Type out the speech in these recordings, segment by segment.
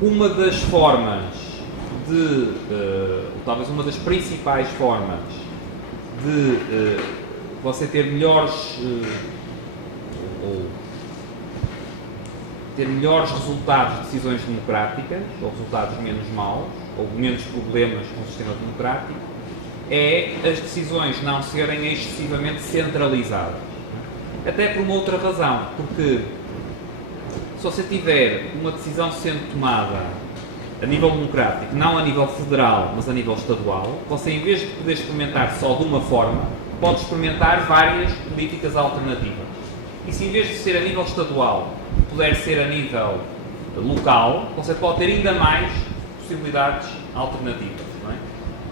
uma das formas de, talvez uma das principais formas de você ter melhores resultados de decisões democráticas, ou resultados menos maus, ou menos problemas com o sistema democrático, é as decisões não serem excessivamente centralizadas. Até por uma outra razão, porque se você tiver uma decisão sendo tomada a nível democrático, não a nível federal, mas a nível estadual, você, em vez de poder experimentar só de uma forma, pode experimentar várias políticas alternativas. E se, em vez de ser a nível estadual, puder ser a nível local, você pode ter ainda mais possibilidades alternativas. Não é?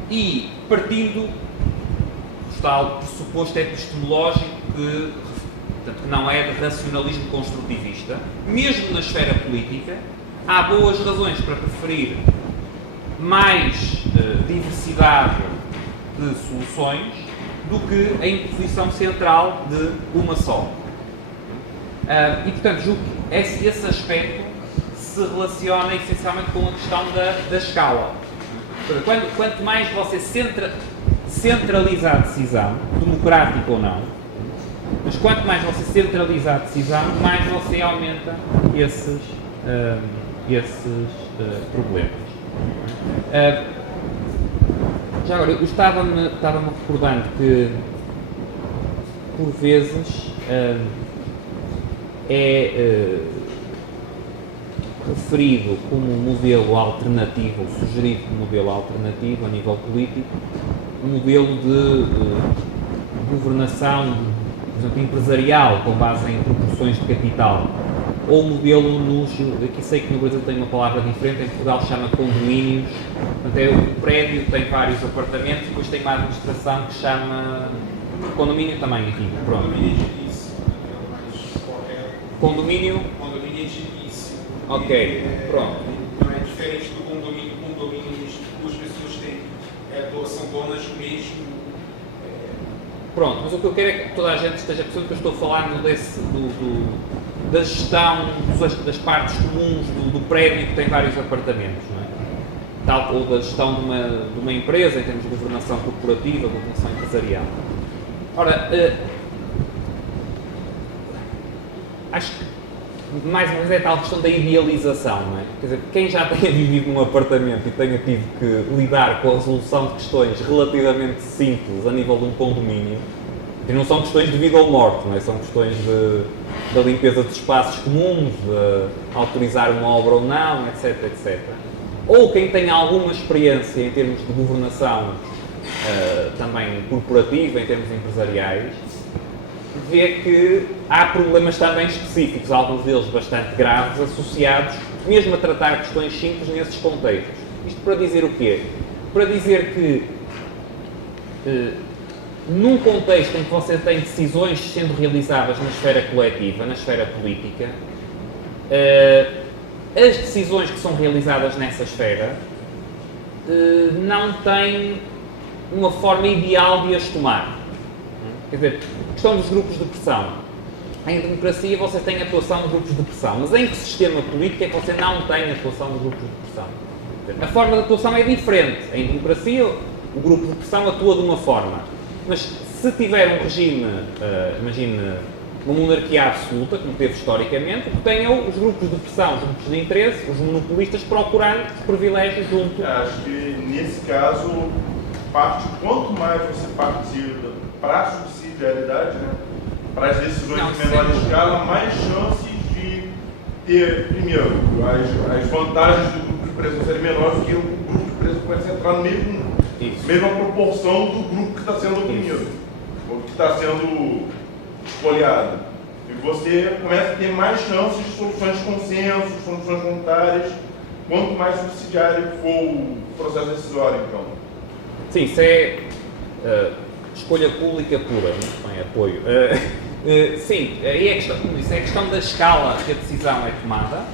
E partindo do tal pressuposto epistemológico que, portanto, que não é de racionalismo construtivista, mesmo na esfera política, há boas razões para preferir mais diversidade de soluções do que a imposição central de uma só. E, portanto, julgo que esse aspecto se relaciona essencialmente com a questão da escala. Quanto mais você centraliza a decisão, democrática ou não, mas quanto mais você centraliza a decisão, mais você aumenta esses problemas. Já agora, eu estava-me recordando que, por vezes, referido como um modelo alternativo, ou sugerido como modelo alternativo a nível político, um modelo de governação, por exemplo, empresarial, com base em proporções de capital, ou um modelo aqui sei que no Brasil tem uma palavra diferente, em Portugal se chama condomínios, portanto o prédio tem vários apartamentos e depois tem uma administração que se chama condomínio também aqui, pronto. Condomínio edifício, é o mais correto. Condomínio Edifício. Ok, pronto. Não é diferente do condomínio, duas pessoas são donas do mesmo. Pronto, mas o que eu quero é que toda a gente esteja percebendo que eu estou falando da gestão das partes comuns do prédio que tem vários apartamentos, não é? Tal, ou da gestão de uma empresa em termos de governação corporativa, governação empresarial. Ora, acho que mais uma vez é tal questão da idealização, não é? Quer dizer, quem já tenha vivido num apartamento e tenha tido que lidar com a resolução de questões relativamente simples a nível de um condomínio, e não são questões de vida ou morte, não é? São questões da limpeza de espaços comuns, de autorizar uma obra ou não, etc, etc. Ou quem tenha alguma experiência em termos de governação também corporativa, em termos empresariais, vê que há problemas também específicos, alguns deles bastante graves, associados mesmo a tratar questões simples nesses contextos. Isto para dizer o quê? Para dizer que num contexto em que você tem decisões sendo realizadas na esfera coletiva, na esfera política, as decisões que são realizadas nessa esfera não têm uma forma ideal de as tomar. Quer dizer, a questão dos grupos de pressão. Em democracia você tem atuação de grupos de pressão, mas em que sistema político é que você não tem atuação de grupos de pressão? A forma de atuação é diferente. Em democracia o grupo de pressão atua de uma forma, mas se tiver um regime, imagine uma monarquia absoluta, como teve historicamente, que tenham os grupos de pressão, os grupos de interesse, os monopolistas procurando privilégios junto. Acho que nesse caso, quanto mais você partir para a subsidiariedade, né, para as decisões de menor escala, mais chances de ter, primeiro, as vantagens do grupo de pressão serem menores, porque o grupo de pressão começa a entrar no mesma proporção do grupo que está sendo oprimido, ou que está sendo espoliado. E você começa a ter mais chances de soluções de consenso, soluções voluntárias, quanto mais subsidiário for o processo decisório, então. Sim, isso é escolha pública pura, não é apoio. Sim, aí é questão, como disse, é a questão da escala que a decisão é tomada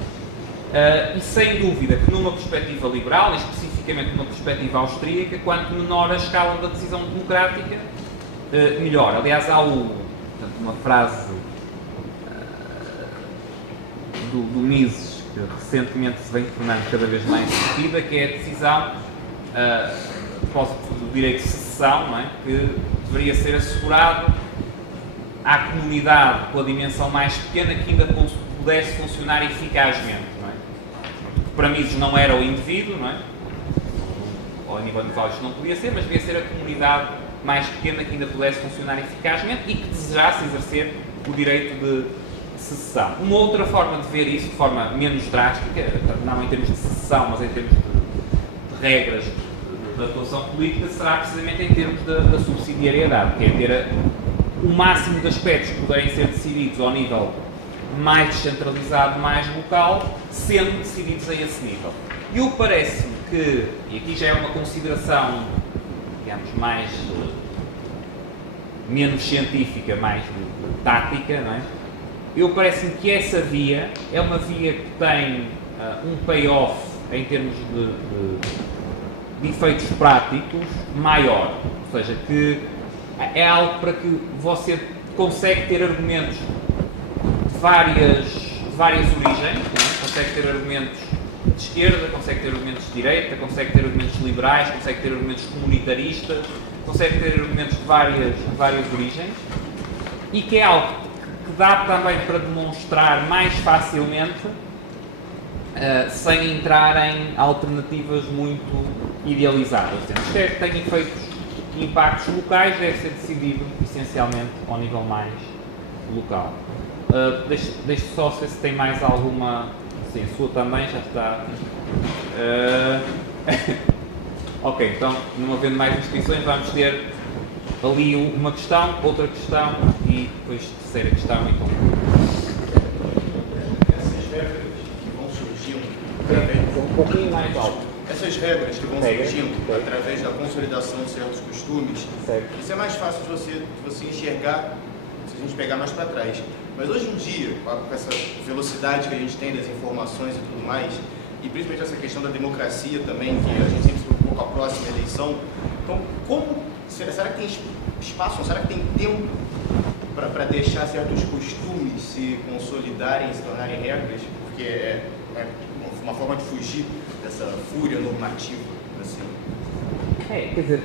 e sem dúvida que numa perspectiva liberal, especificamente numa perspectiva austríaca, quanto menor a escala da decisão democrática, melhor. Aliás, há uma frase do Mises que recentemente se vem tornando cada vez mais discutida, que é a decisão do direito de secessão, não é? Que deveria ser assegurado à comunidade com a dimensão mais pequena que ainda pudesse funcionar eficazmente, não é? Para mim isso não era o indivíduo, não é? Ou a nível individual isto não podia ser, mas devia ser a comunidade mais pequena que ainda pudesse funcionar eficazmente e que desejasse exercer o direito de secessão. Uma outra forma de ver isso, de forma menos drástica, não em termos de secessão, mas em termos de regras de atuação política, será precisamente em termos da subsidiariedade, que é ter o máximo de aspectos que poderem ser decididos ao nível mais descentralizado, mais local, sendo decididos a esse nível. Eu parece-me que, e aqui já é uma consideração, digamos, menos científica, mais tática, não é? Eu parece-me que essa via é uma via que tem um payoff em termos de efeitos práticos maior, ou seja, que é algo para que você consegue ter argumentos de várias origens, não é? Consegue ter argumentos de esquerda, consegue ter argumentos de direita, consegue ter argumentos liberais, consegue ter argumentos comunitaristas, consegue ter argumentos de várias origens, e que é algo que dá também para demonstrar mais facilmente sem entrar em alternativas muito idealizadas. Isto tem efeitos e impactos locais, deve ser decidido essencialmente ao nível mais local. Deixe só ver se tem mais alguma. Sim, a sua também já está. Ok, então, não havendo mais inscrições, vamos ter ali uma questão, outra questão e depois terceira questão. Então. Essas regras que vão surgindo Um pouquinho mais alto. Essas regras que vão surgindo através da consolidação de certos costumes, isso é mais fácil de você enxergar se a gente pegar mais para trás. Mas hoje em dia, com essa velocidade que a gente tem das informações e tudo mais, e principalmente essa questão da democracia também, que a gente sempre se preocupa com a próxima eleição, então será que tem espaço, será que tem tempo para deixar certos costumes se consolidarem, se tornarem regras? Porque é uma forma de fugir dessa fúria normativa, assim. Quer dizer,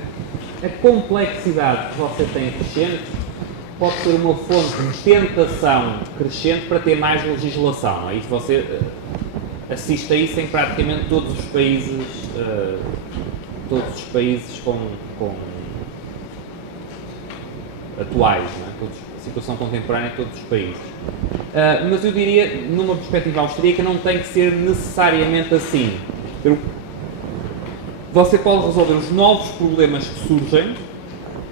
a complexidade que você tem crescente pode ser uma fonte de tentação crescente para ter mais legislação, não é? Isso você assiste a isso em praticamente todos os países com atuais, não é? A situação contemporânea em todos os países. Mas eu diria, numa perspectiva austríaca, não tem que ser necessariamente assim. Você pode resolver os novos problemas que surgem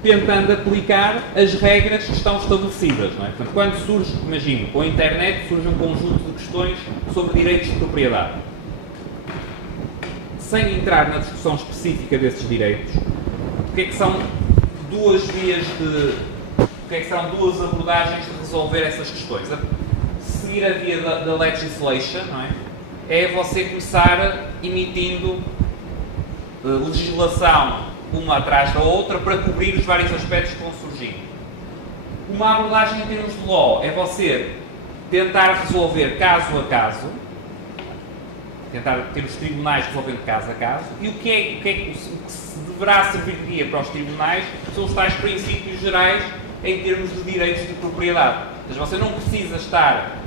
tentando aplicar as regras que estão estabelecidas, não é? Portanto, quando surge, imagino, com a internet surge um conjunto de questões sobre direitos de propriedade. Sem entrar na discussão específica desses direitos, o que é que são duas abordagens de resolver essas questões? Seguir a via da legislation, não é? É você começar emitindo legislação uma atrás da outra para cobrir os vários aspectos que vão surgindo. Uma abordagem em termos de law é você tentar resolver caso a caso, tentar ter os tribunais resolvendo caso a caso, e o que se deverá servir de guia para os tribunais são os tais princípios gerais em termos de direitos de propriedade. Ou seja, você não precisa estar...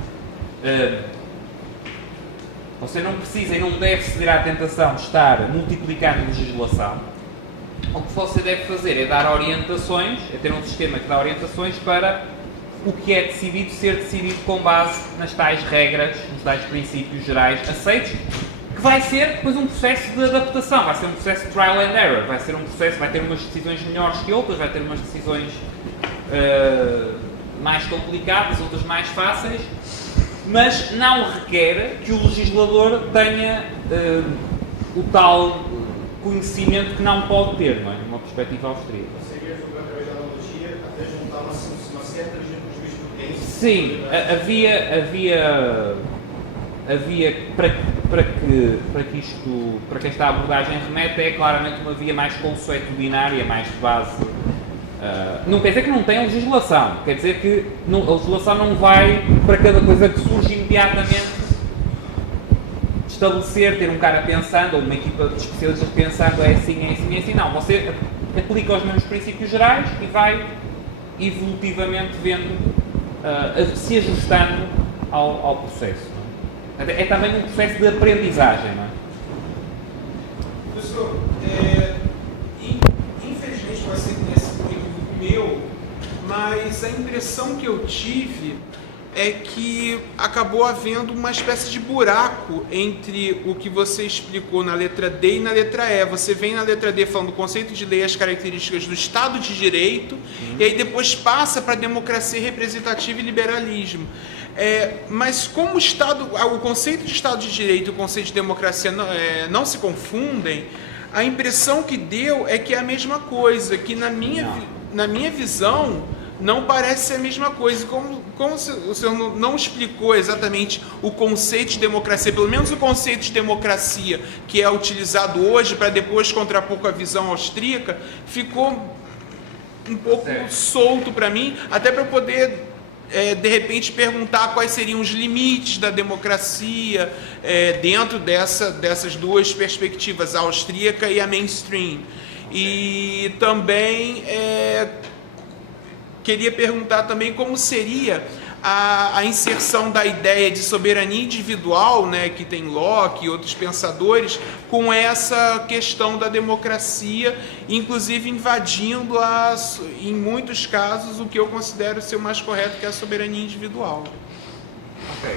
você não precisa e não deve ceder à tentação de estar multiplicando legislação. O que você deve fazer é dar orientações, é ter um sistema que dá orientações para o que é decidido ser decidido com base nas tais regras, nos tais princípios gerais aceitos, que vai ser depois um processo de adaptação, vai ser um processo de trial and error, vai ter umas decisões melhores que outras, vai ter umas decisões mais complicadas, outras mais fáceis, mas não requer que o legislador tenha o tal conhecimento que não pode ter, não é? Numa perspectiva austríaca. Seria jogar através da analogia até juntar uma certa jurisprudência? Sim, havia para que esta abordagem remete, é claramente uma via mais consuetudinária, mais de base. Não quer dizer que não tenha legislação, quer dizer que a legislação não vai para cada coisa que surge imediatamente estabelecer, ter um cara pensando, ou uma equipa de especialistas pensando é assim, é assim, é assim. Não, você aplica os mesmos princípios gerais e vai evolutivamente vendo, se ajustando ao processo. Não é? É também um processo de aprendizagem, não é? Professor, infelizmente vai ser nesse equívoco meu, mas a impressão que eu tive é que acabou havendo uma espécie de buraco entre o que você explicou na letra D e na letra E. Você vem na letra D falando do conceito de lei e as características do Estado de Direito, e aí depois passa para a democracia representativa e liberalismo. Mas como o conceito de Estado de Direito e o conceito de democracia não se confundem, a impressão que deu é que é a mesma coisa, que na minha visão não parece ser a mesma coisa. Como o senhor não explicou exatamente o conceito de democracia, pelo menos o conceito de democracia que é utilizado hoje para depois contrapor com a visão austríaca, ficou um pouco solto para mim, até para poder de repente perguntar quais seriam os limites da democracia dentro dessas duas perspectivas, a austríaca e a mainstream. E também queria perguntar também como seria a inserção da ideia de soberania individual, né, que tem Locke e outros pensadores, com essa questão da democracia, inclusive invadindo, em muitos casos, o que eu considero ser o mais correto, que é a soberania individual. Ok.